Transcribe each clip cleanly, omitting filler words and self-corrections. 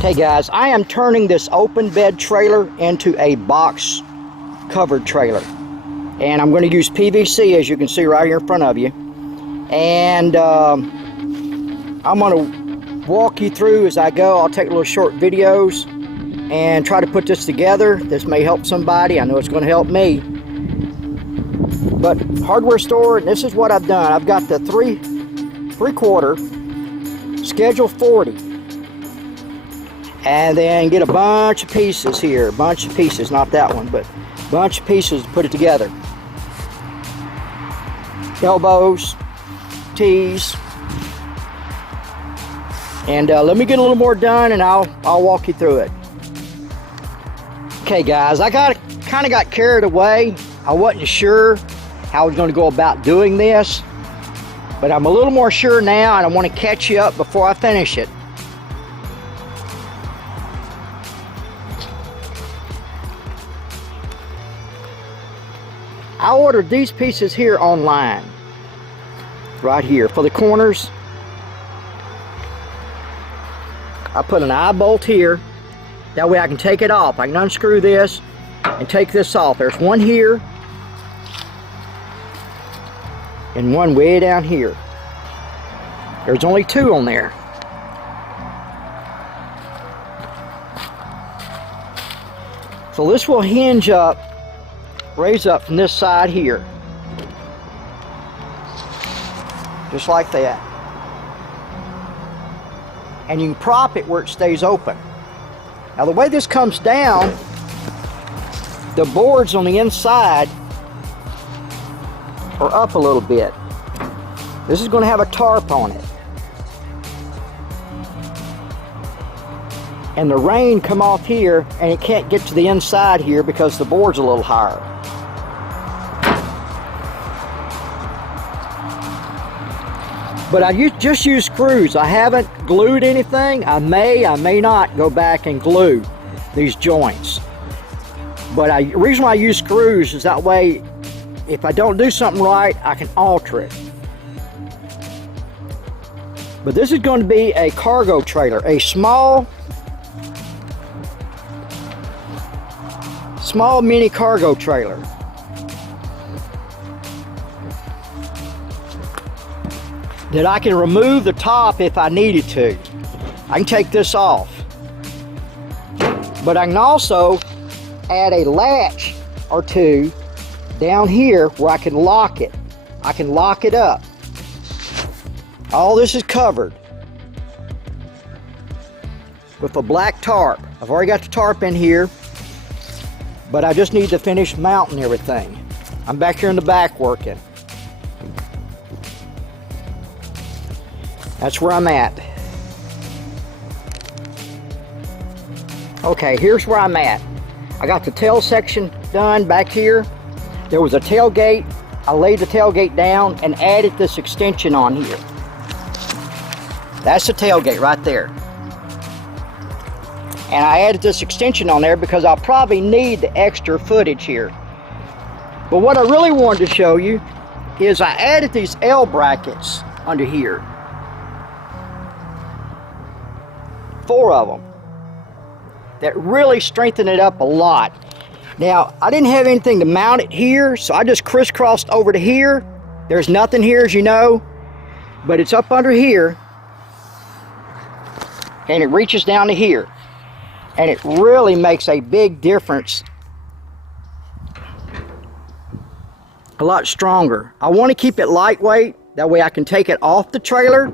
Okay guys, I am turning this open bed trailer into a box covered trailer. And I'm going to use PVC, as you can see right here in front of you. And I'm going to walk you through as I go. I'll take little short videos and try to put this together. This may help somebody. I know it's going to help me. But hardware store, and this is what I've done. I've got the 3/4 schedule 40. And then get a bunch of pieces here. A bunch of pieces, not that one, but a bunch of pieces to put it together. Elbows, T's. And let me get a little more done and I'll walk you through it. Okay guys, I kind of got carried away. I wasn't sure how I was going to go about doing this, but I'm a little more sure now, and I want to catch you up before I finish it. I ordered these pieces here online, right here for the corners. I put an eye bolt here, that way I can take it off. I can unscrew this and take this off. There's one here and one way down here. There's only two on there. So this will hinge up, raise up from this side here, just like that, and you can prop it where it stays open. Now the way this comes down, the boards on the inside are up a little bit. This is going to have a tarp on it, and the rain come off here and it can't get to the inside here because the board's a little higher. But I just use screws. I haven't glued anything. I may not go back and glue these joints. But the reason why I use screws is that way, if I don't do something right, I can alter it. But this is going to be a cargo trailer, a small mini cargo trailer. That I can remove the top if I needed to. I can take this off. But I can also add a latch or two down here where I can lock it. I can lock it up. All this is covered with a black tarp. I've already got the tarp in here, but I just need to finish mounting everything. I'm back here in the back working. That's where I'm at. Okay, here's where I'm at. I got the tail section done back here. There was a tailgate. I laid the tailgate down and added this extension on here. That's the tailgate right there. And I added this extension on there because I'll probably need the extra footage here. But what I really wanted to show you is I added these L brackets under here. 4 of them that really strengthen it up a lot. Now I didn't have anything to mount it here, so I just crisscrossed over to here. There's nothing here, as you know, but it's up under here and it reaches down to here, and it really makes a big difference. A lot stronger. I want to keep it lightweight, that way I can take it off the trailer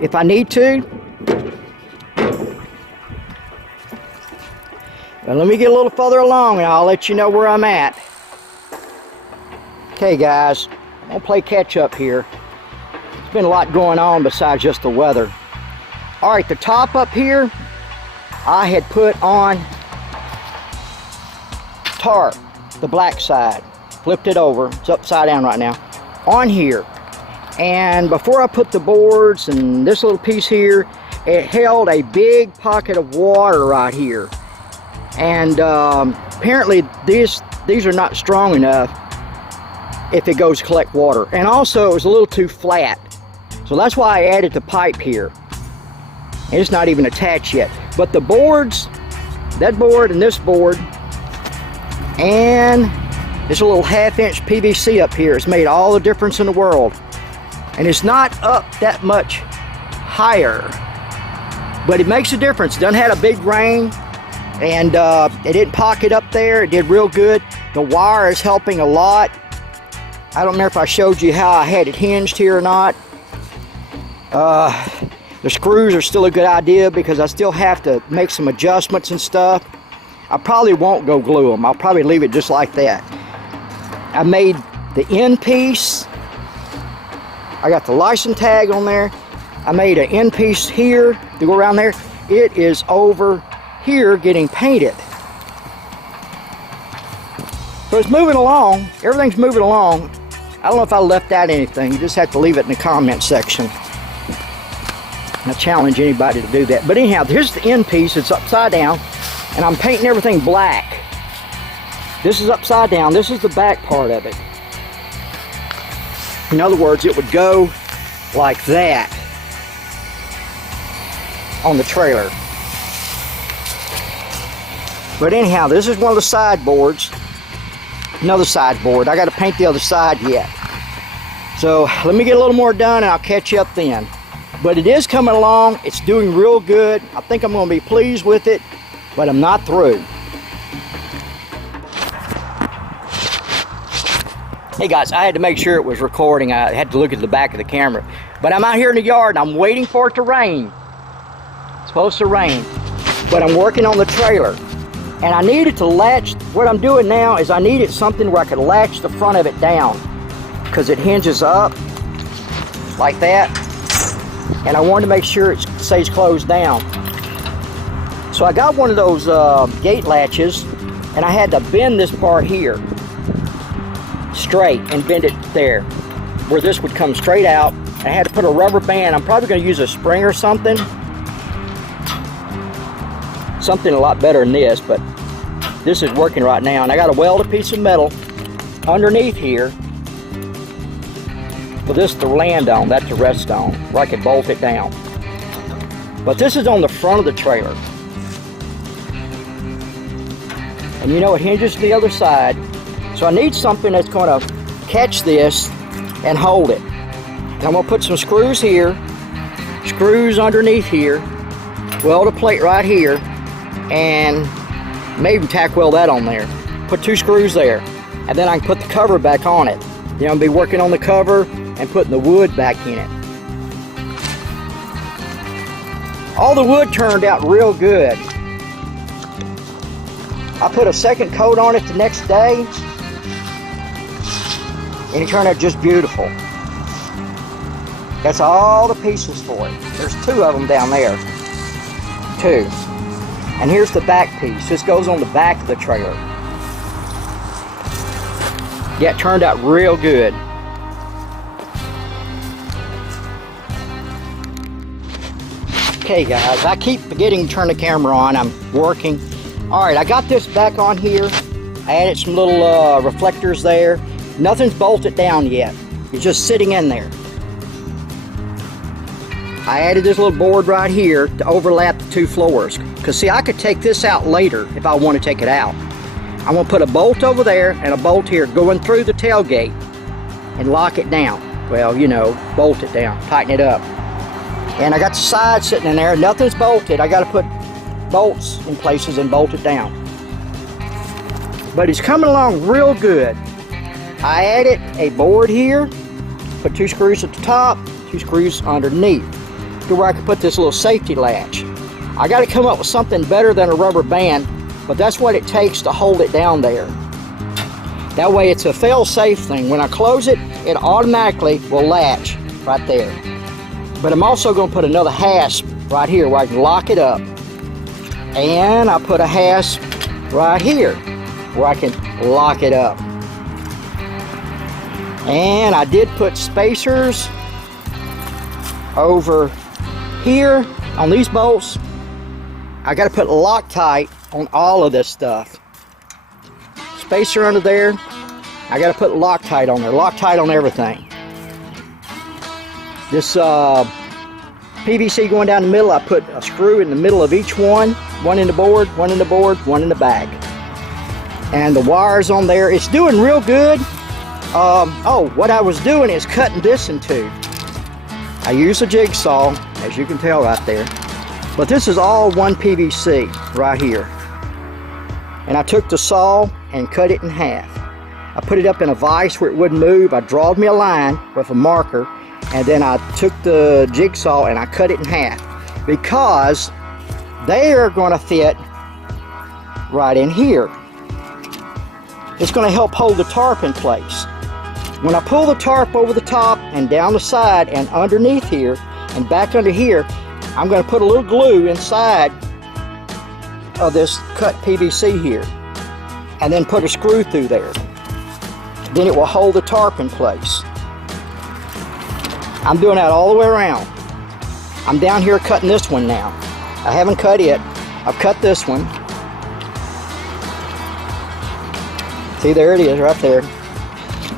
if I need to. Now let me get a little further along and I'll let you know where I'm at. Okay guys, I'm gonna play catch up here. There's been a lot going on besides just the weather. Alright, the top up here, I had put on tarp, the black side. Flipped it over, it's upside down right now, on here. And before I put the boards and this little piece here, it held a big pocket of water right here. And apparently these are not strong enough if it goes to collect water. And also it was a little too flat. So that's why I added the pipe here. And it's not even attached yet. But the boards, that board and this board, and this little 1/2-inch PVC up here has made all the difference in the world. And it's not up that much higher, but it makes a difference. It done had a big rain, and it didn't pocket up there. It did real good. The wire is helping a lot. I don't remember if I showed you how I had it hinged here or not. The screws are still a good idea because I still have to make some adjustments and stuff. I probably won't go glue them. I'll probably leave it just like that. I made the end piece. I got the license tag on there. I made an end piece here to go around there. It is over here getting painted. So it's moving along. Everything's moving along. I don't know if I left out anything. You just have to leave it in the comment section. I challenge anybody to do that. But anyhow, here's the end piece. It's upside down, and I'm painting everything black. This is upside down. This is the back part of it. In other words, it would go like that on the trailer. But anyhow, this is one of the sideboards. Another sideboard. I got to paint the other side yet. So let me get a little more done, and I'll catch you up then. But it is coming along. It's doing real good. I think I'm going to be pleased with it, but I'm not through. Hey guys, I had to make sure it was recording. I had to look at the back of the camera. But I'm out here in the yard, and I'm waiting for it to rain. It's supposed to rain. But I'm working on the trailer. And I needed to latch, what I'm doing now is I needed something where I could latch the front of it down, because it hinges up like that. And I wanted to make sure it stays closed down. So I got one of those gate latches, and I had to bend this part here straight and bend it there where this would come straight out. I had to put a rubber band. I'm probably going to use a spring or something a lot better than this, but this is working right now. And I got to weld a piece of metal underneath here for this to land on, that to rest on, where I can bolt it down. But this is on the front of the trailer. And you know, it hinges to the other side. So I need something that's going to catch this and hold it. And I'm going to put some screws here, screws underneath here, weld a plate right here, and maybe tack weld that on there. Put 2 screws there, and then I can put the cover back on it. Then I'll be working on the cover and putting the wood back in it. All the wood turned out real good. I put a second coat on it the next day, and it turned out just beautiful. That's all the pieces for it. There's 2 of them down there. 2. And here's the back piece. This goes on the back of the trailer. Yeah, it turned out real good. Okay guys, I keep forgetting to turn the camera on. I'm working. Alright, I got this back on here. I added some little reflectors there. Nothing's bolted down yet. It's just sitting in there. I added this little board right here to overlap the 2 floors. Because see, I could take this out later if I want to take it out. I'm going to put a bolt over there and a bolt here going through the tailgate and lock it down. Well, you know, bolt it down, tighten it up. And I got the side sitting in there. Nothing's bolted. I got to put bolts in places and bolt it down. But it's coming along real good. I added a board here, put 2 screws at the top, 2 screws underneath, to where I can put this little safety latch. I got to come up with something better than a rubber band, but that's what it takes to hold it down there. That way it's a fail-safe thing. When I close it, it automatically will latch right there. But I'm also going to put another hasp right here where I can lock it up. And I put a hasp right here where I can lock it up. And I did put spacers over here on these bolts. I got to put Loctite on all of this stuff. Spacer under there. I got to put Loctite on there. Loctite on everything. This PVC going down the middle. I put a screw in the middle of each one in the board, one in the board, one in the back. And the wires on there, it's doing real good. Oh, what I was doing is cutting this in two. I use a jigsaw, as you can tell right there. But this is all one PVC right here. And I took the saw and cut it in half. I put it up in a vise where it wouldn't move. I drawed me a line with a marker, and then I took the jigsaw and I cut it in half because they are going to fit right in here. It's going to help hold the tarp in place. When I pull the tarp over the top and down the side and underneath here and back under here, I'm going to put a little glue inside of this cut PVC here and then put a screw through there. Then it will hold the tarp in place. I'm doing that all the way around. I'm down here cutting this one now. I haven't cut it. I've cut this one. See, there it is right there.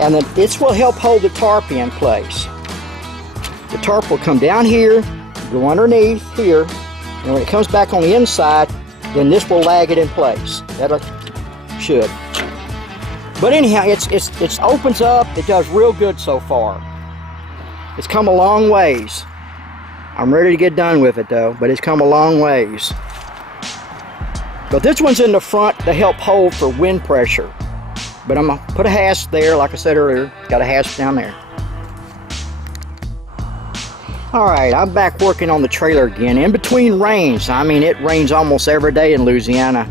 And then this will help hold the tarp in place. The tarp will come down here, go underneath here, and when it comes back on the inside, then this will lag it in place. That should. But anyhow, it opens up. It does real good so far. It's come a long ways. I'm ready to get done with it though, but it's come a long ways. But this one's in the front to help hold for wind pressure. But I'm gonna put a hasp there, like I said earlier. Got a hasp down there. Alright, I'm back working on the trailer again. In between rains. I mean, it rains almost every day in Louisiana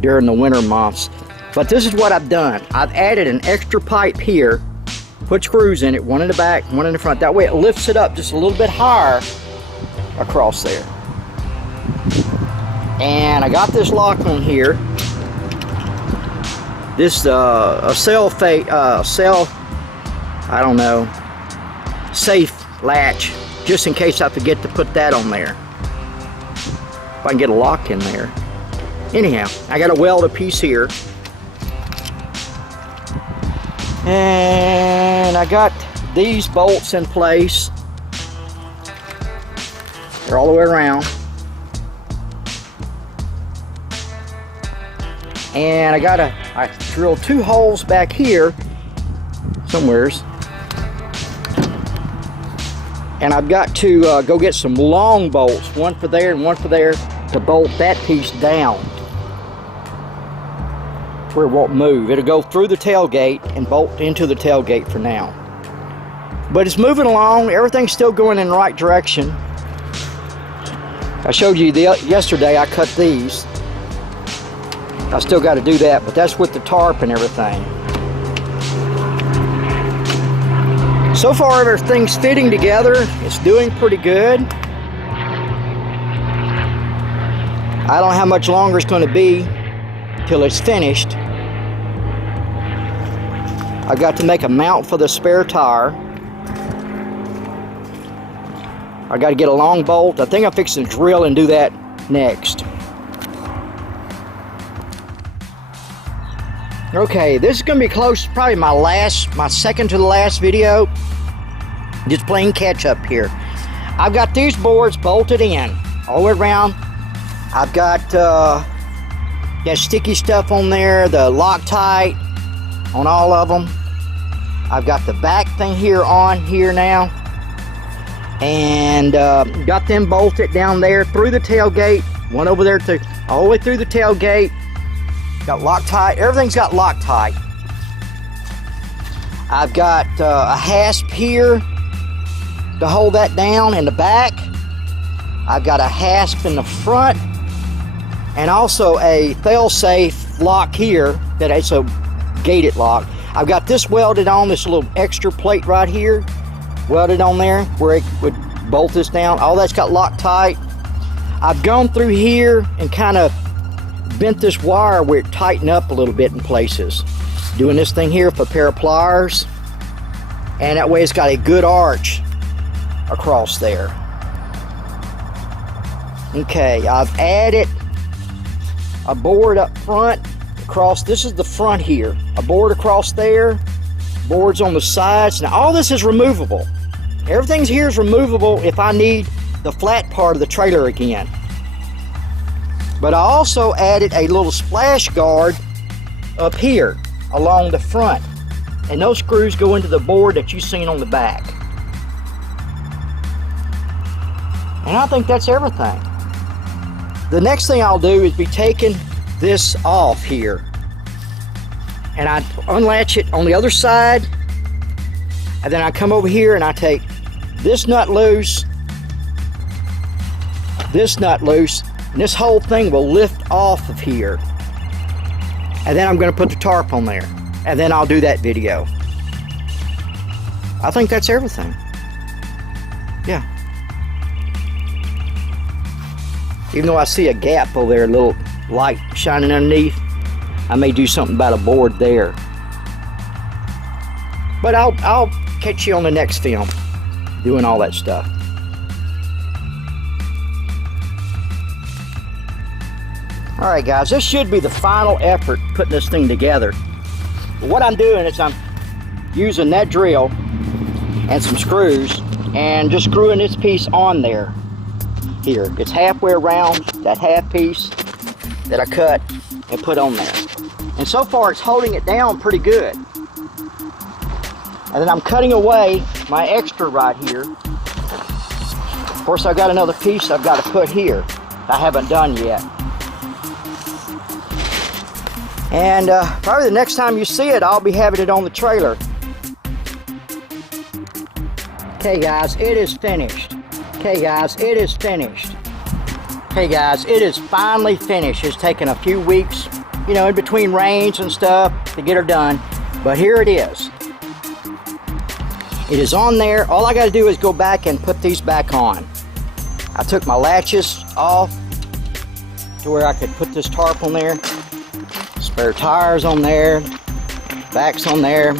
during the winter months. But this is what I've done. I've added an extra pipe here. Put screws in it, one in the back, one in the front. That way it lifts it up just a little bit higher across there. And I got this lock on here. This safe latch, just in case I forget to put that on there. If I can get a lock in there. Anyhow, I got to weld a piece here. And I got these bolts in place. They're all the way around. And I drilled 2 holes back here somewheres. And I've got to go get some long bolts, one for there and one for there, to bolt that piece down where it won't move. It'll go through the tailgate and bolt into the tailgate for now. But it's moving along. Everything's still going in the right direction. I showed you yesterday I cut these. I still got to do that, but that's with the tarp and everything. So far everything's fitting together. It's doing pretty good. I don't know how much longer it's going to be till it's finished. I got to make a mount for the spare tire. I got to get a long bolt. I think I'm fixing to drill and do that next. Okay, this is going to be close, probably my second to the last video. Just playing catch up here. I've got these boards bolted in all the way around. I've got that sticky stuff on there, the Loctite on all of them. I've got the back thing here on here now. And got them bolted down there through the tailgate. One over there too, all the way through the tailgate. Got Loctite. Everything's got Loctite. I've got a hasp here to hold that down in the back. I've got a hasp in the front, and also a fail-safe lock here that it's a gated lock. I've got this welded on, this little extra plate right here, welded on there where it would bolt this down. All that's got Loctite. I've gone through here and kind of bent this wire where it tightened up a little bit in places. Doing this thing here with a pair of pliers, and that way it's got a good arch across there. Okay, I've added a board up front across. This is the front here. A board across there, boards on the sides. Now all this is removable. Everything here is removable if I need the flat part of the trailer again. But I also added a little splash guard up here along the front, and those screws go into the board that you've seen on the back. And I think that's everything. The next thing I'll do is be taking this off here, and I unlatch it on the other side, and then I come over here and I take this nut loose, and this whole thing will lift off of here. And then I'm going to put the tarp on there, and then I'll do that video. I think that's everything. Yeah. Even though I see a gap over there, a little light shining underneath, I may do something about a board there. But I'll catch you on the next film doing all that stuff. Alright guys, this should be the final effort putting this thing together. But what I'm doing is I'm using that drill and some screws and just screwing this piece on there. Here, it's halfway around that half piece that I cut and put on there. And so far it's holding it down pretty good. And then I'm cutting away my extra right here. Of course I've got another piece I've got to put here I haven't done yet. And probably the next time you see it, I'll be having it on the trailer. Okay guys, it is finished. Okay guys, it is finished. Okay guys, it is finally finished. It's taken a few weeks, you know, in between rains and stuff to get her done. But here it is. It is on there. All I got to do is go back and put these back on. I took my latches off to where I could put this tarp on there. Spare tires on there. Back's on there.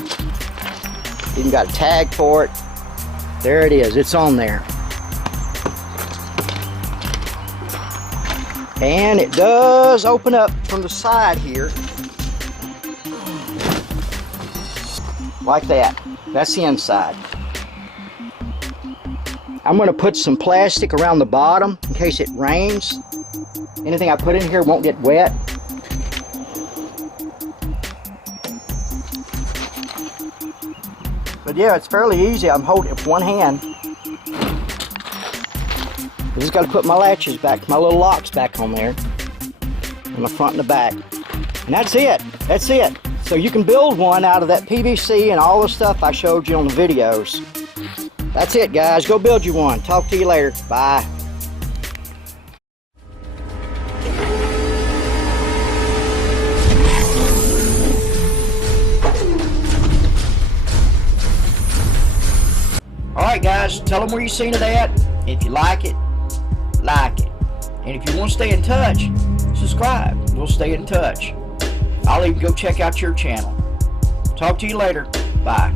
Even got a tag for it. There it is. It's on there. And it does open up from the side here. Like that. That's the inside. I'm going to put some plastic around the bottom in case it rains. Anything I put in here won't get wet. But yeah, it's fairly easy. I'm holding it with one hand. I just got to put my latches back, my little locks back on there. On the front and the back. And that's it. That's it. So you can build one out of that PVC and all the stuff I showed you on the videos. That's it guys, go build you one. Talk to you later, bye. Alright guys, tell them where you seen it at. If you like it, like it. And if you want to stay in touch, subscribe. We'll stay in touch. I'll even go check out your channel. Talk to you later. Bye.